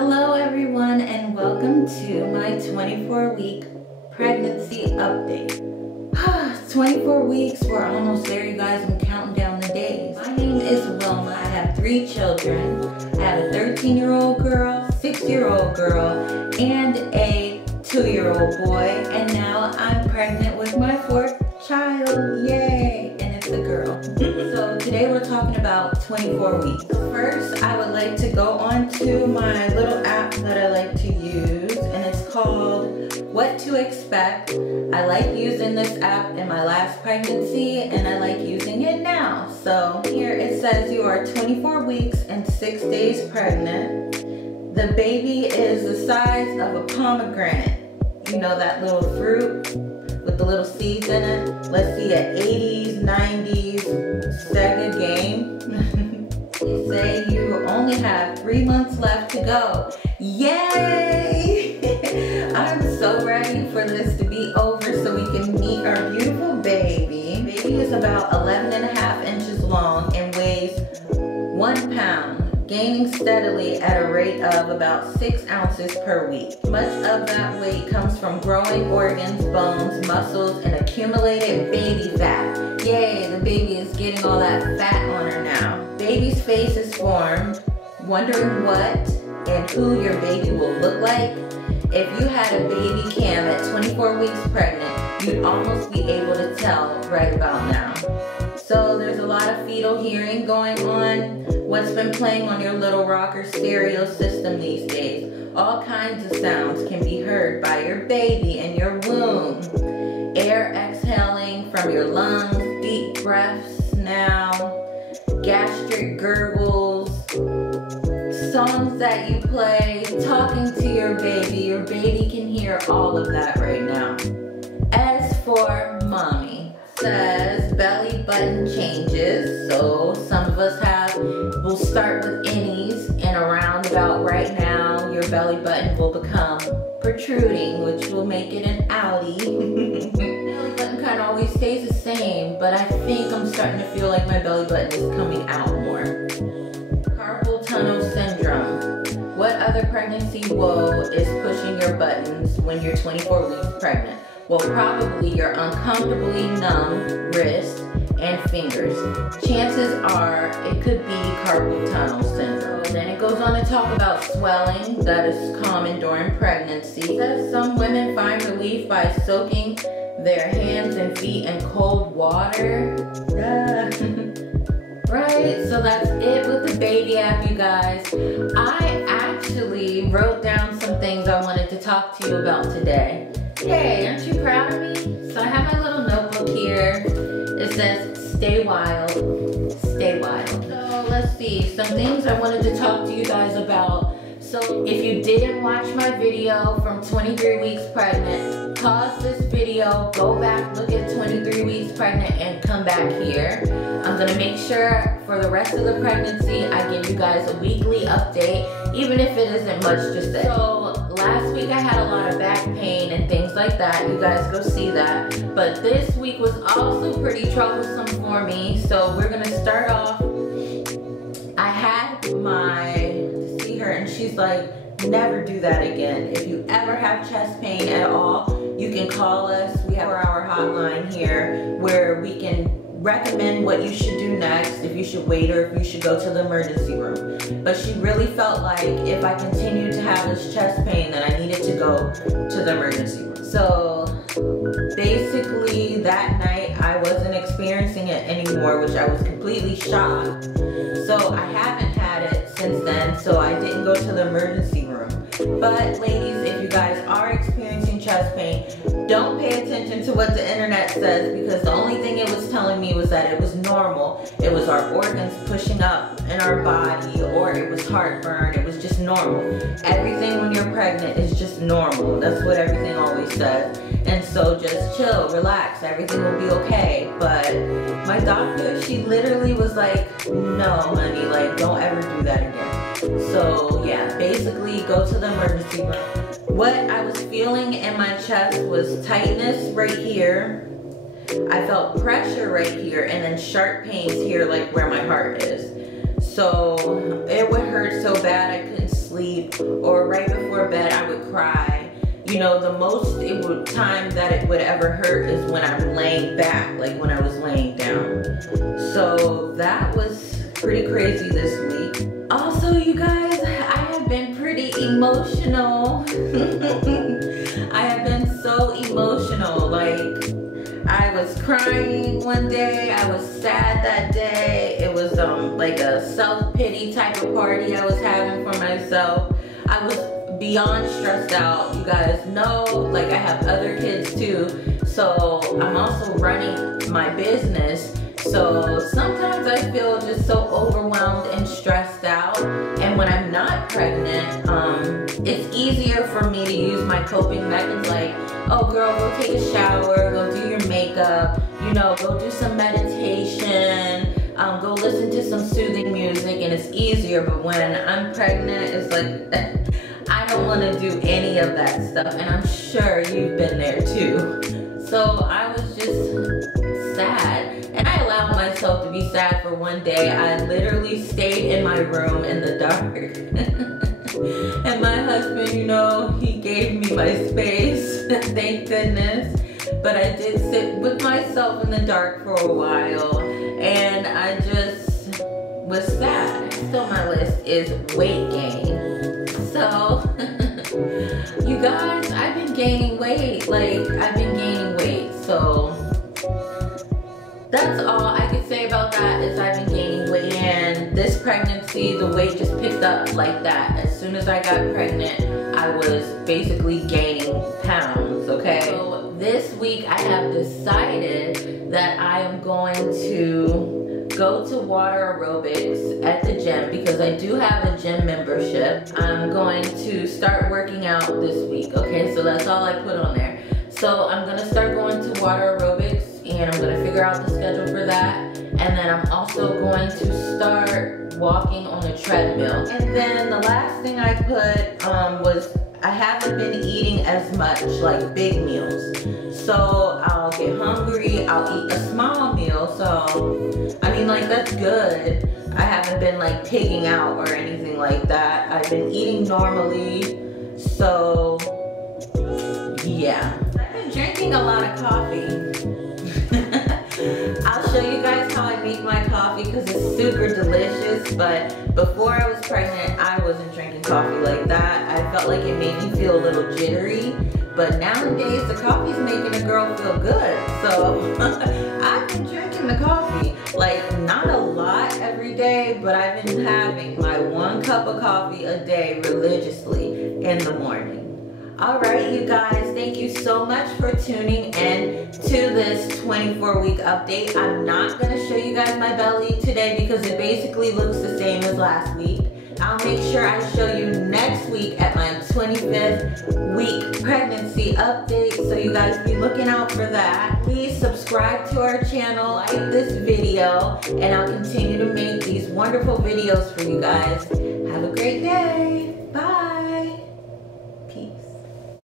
Hello everyone and welcome to my 24-week pregnancy update. 24 weeks, we're almost there you guys. I'm counting down the days. My name is Wilma. I have 3 children. I have a 13-year-old girl, 6-year-old girl, and a 2-year-old boy. And now I'm pregnant with my 4th child. Yay! And it's a girl. So today we're talking about 24 weeks. First, I would like to go on to my little app that I like to use, and it's called What to Expect. I like using this app in my last pregnancy, and I like using it now. So here it says you are 24 weeks and 6 days pregnant. The baby is the size of a pomegranate. You know that little fruit with the little seeds in it? Let's see, an 80s, 90s Sega game. They say you only have 3 months left to go. Yay! I'm so ready for this to be over so we can meet our beautiful baby. Baby is about 11.5 inches long and weighs 1 pound, gaining steadily at a rate of about 6 ounces per week. Much of that weight comes from growing organs, bones, muscles, and accumulated baby fat. Yay, the baby is getting all that fat on her now. Baby's face is formed, wondering what and who your baby will look like. If you had a baby cam at 24 weeks pregnant, you'd almost be able to tell right about now. So there's a lot of fetal hearing going on. What's been playing on your little rocker stereo system these days? All kinds of sounds can be heard by your baby in your womb. Air exhaling from your lungs, deep breaths now, gastric gurgles, songs that you play, talking to your baby can hear all of that right now. As for mommy, says belly button changes, so some of us we'll start with innies, and around about right now your belly button will become protruding, which will make it an outie. Belly button kind of always stays the same, but I think I'm starting to feel like my belly button is coming out more. Carpal tunnel syndrome. What other pregnancy woe is pushing your buttons when you're 24 weeks pregnant? Well, probably your uncomfortably numb wrists and fingers. Chances are it could be carpal tunnel syndrome. Then it goes on to talk about swelling that is common during pregnancy. It says some women find relief by soaking their hands and feet in cold water. Right, so that's it with the baby app, you guys. I actually wrote down some things I wanted to talk to you about today. Yay, aren't you proud of me? So I have my little notebook here. It says, stay wild, stay wild. So let's see, some things I wanted to talk to you guys about. So if you didn't watch my video from 23 weeks pregnant, pause this video, go back, look at 23 weeks pregnant, and come back here. I'm gonna make sure for the rest of the pregnancy, I give you guys a weekly update, even if it isn't much to say. So last week I had a lot of back pain and things like that. You guys go see that. But this week was also pretty troublesome for me. So we're gonna start off. I had my, see her, and she's like, never do that again. If you ever have chest pain at all, you can call us. We have our hotline here where we can recommend what you should do next, if you should wait or if you should go to the emergency room. But she really felt like if I continued to have this chest pain, that I needed to go to the emergency room. So basically that night I wasn't experiencing it anymore, which I was completely shocked. So I haven't had it since then, so I didn't go to the emergency room. But ladies, if you guys are experiencing chest pain, don't pay attention to what the internet says, because the only thing it was telling me was that it was normal. It was our organs pushing up in our body, or it was heartburn. It was just normal. Everything when you're pregnant is just normal. That's what everything always says. And so just chill, relax, everything will be okay. But my doctor, she literally was like, no honey, like don't ever do that again. So yeah, basically go to the emergency room. What I was feeling in my chest was tightness right here. I felt pressure right here, and then sharp pains here, like where my heart is. So it would hurt so bad I couldn't sleep. sleep or right before bed, I would cry. You know, the most time that it would ever hurt is when I'm laying back, like when I was laying down. So that was pretty crazy this week. Also, you guys, I have been pretty emotional. I have been so emotional. Like, I was crying one day, I was sad that day. It was like a self-pity type of party I was having for myself. I was beyond stressed out. You guys know, like, I have other kids too, so I'm also running my business. So sometimes I feel just so overwhelmed and stressed out. And when I'm not pregnant, it's easier for me to use my coping methods, like, oh girl, go take a shower, go do your makeup, you know, go do some meditation, go listen to some soothing music, and it's easier. But when I'm pregnant, it's like, I don't want to do any of that stuff, and I'm sure you've been there too. So I was just sad, and I allowed myself to be sad for one day. I literally stayed in my room in the dark. And my husband, you know, he gave me my space, thank goodness. But I did sit with myself in the dark for a while, and I just was sad. Still, my list is weight gain. So, you guys, I've been gaining weight. Like, I've been gaining weight. So, that's all I could say about that, is I've been gaining weight. And this pregnancy, the weight just picked up like that. As soon as I got pregnant, I was basically gaining pounds, okay? So this week I have decided that I am going to go to water aerobics at the gym, because I do have a gym membership. I'm going to start working out this week, okay? So that's all I put on there. So I'm gonna start going to water aerobics, and I'm gonna figure out the schedule for that. And then I'm also going to start walking on a treadmill. And then the last thing I put was, I haven't been eating as much, like big meals. So I'll get hungry, I'll eat a small meal. So, I mean, like, that's good. I haven't been like pigging out or anything like that. I've been eating normally. So, yeah. I've been drinking a lot of coffee. I'll show you guys how I make my coffee, because it's super delicious. But before I was pregnant, I wasn't drinking coffee like that. I felt like it made me feel a little jittery. But nowadays, the coffee's making a girl feel good. So I've been drinking the coffee. Like, not a lot every day, but I've been having my 1 cup of coffee a day religiously in the morning. Alright, you guys, thank you so much for tuning in to this 24-week update. I'm not going to show you guys my belly today, because it basically looks the same as last week. I'll make sure I show you next week at my 25th week pregnancy update, so you guys be looking out for that. Please subscribe to our channel, like this video, and I'll continue to make these wonderful videos for you guys. Have a great day.